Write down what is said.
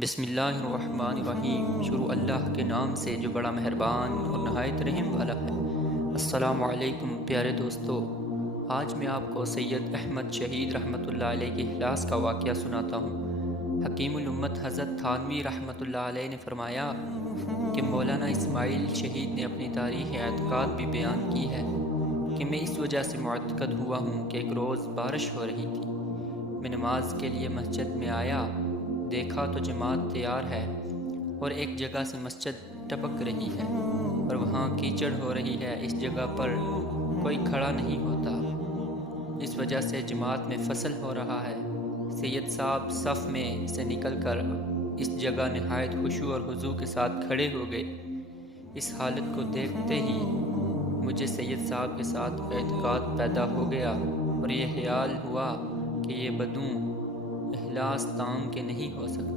بسم اللہ الرحمن الرحیم۔ شروع اللہ کے نام سے جو بڑا مہربان اور نہایت رحم والا ہے۔ السلام علیکم پیارے دوستو، آج میں آپ کو سید احمد شہید رحمۃ اللہ علیہ کے اخلاص کا واقعہ سناتا ہوں۔ حکیم الامت حضرت تھانوی رحمۃ اللہ علیہ نے فرمایا کہ مولانا اسماعیل شہید نے اپنی تاریخ اعتقاد بھی بیان کی ہے کہ میں اس وجہ سے معتقد ہوا ہوں کہ ایک روز بارش ہو رہی تھی۔ میں نماز کے لیے مسجد میں آیا، دیکھا تو جماعت تیار ہے اور ایک جگہ سے مسجد ٹپک رہی ہے اور وہاں کیچڑ ہو رہی ہے۔ اس جگہ پر کوئی کھڑا نہیں ہوتا، اس وجہ سے جماعت میں فصل ہو رہا ہے۔ سید صاحب صف میں سے نکل کر اس جگہ نہایت خشوع اور خضوع کے ساتھ کھڑے ہو گئے۔ اس حالت کو دیکھتے ہی مجھے سید صاحب کے ساتھ اعتقاد پیدا ہو گیا اور یہ خیال ہوا کہ یہ بدوں اخلاص تام کے نہیں ہو سکتا۔